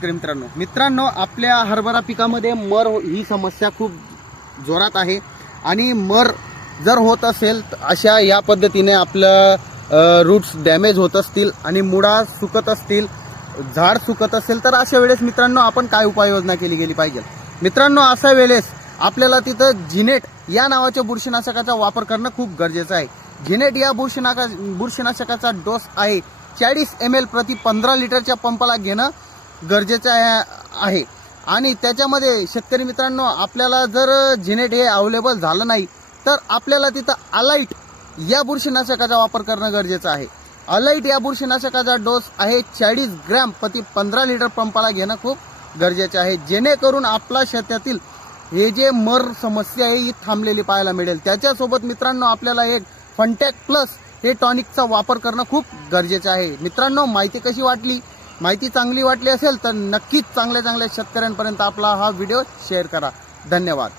शेतकरी मित्रांनो. मित्रांनो आपल्या हरभरा पिकामध्ये मर हो- ही समस्या खूप जोरात आहे. आणि मर जर होत असेल तर अशा या पद्धतीने आपलं रूट्स डॅमेज होत असतील आणि मुळा सुकत असतील झाड सुकत असेल तर अशा वेळेस मित्रांनो आपण काय उपाययोजना केली गेली पाहिजे? मित्रांनो अशा वेळेस आपल्याला तिथं जिनेट या नावाच्या बुरशीनाशकाचा वापर करणं खूप गरजेचं आहे. जिनेट या बुरशीनाका बुरशीनाशकाचा डोस आहे चाळीस एम एल प्रति पंधरा लिटरच्या पंपाला घेणं गरजेचं आहे आहे. आणि त्याच्यामध्ये शेतकरी मित्रांनो आपल्याला जर जिनेट हे अवेलेबल झालं नाही तर आपल्याला तिथं अलाईट या बुरशीनाशकाचा वापर करणं गरजेचं आहे. अलाईट या बुरशीनाशकाचा डोस आहे चाळीस ग्रॅम. प्रति पंधरा लिटर पंपाला घेणं खूप गरजेचे आहे. जेणेकरून आपल्या शेतातील हे जे मर समस्या आहे ही थांबलेली पाहायला मिळेल. त्याच्यासोबत मित्रांनो आपल्याला एक फंटॅक प्लस हे टॉनिकचा वापर करणं खूप गरजेचं आहे. मित्रांनो माहिती कशी वाटली? माहिती चांगली वाटली असेल तर नक्कीच चांगल्या चांगल्या शेतकऱ्यांपर्यंत आपला हा व्हिडिओ शेअर करा. धन्यवाद.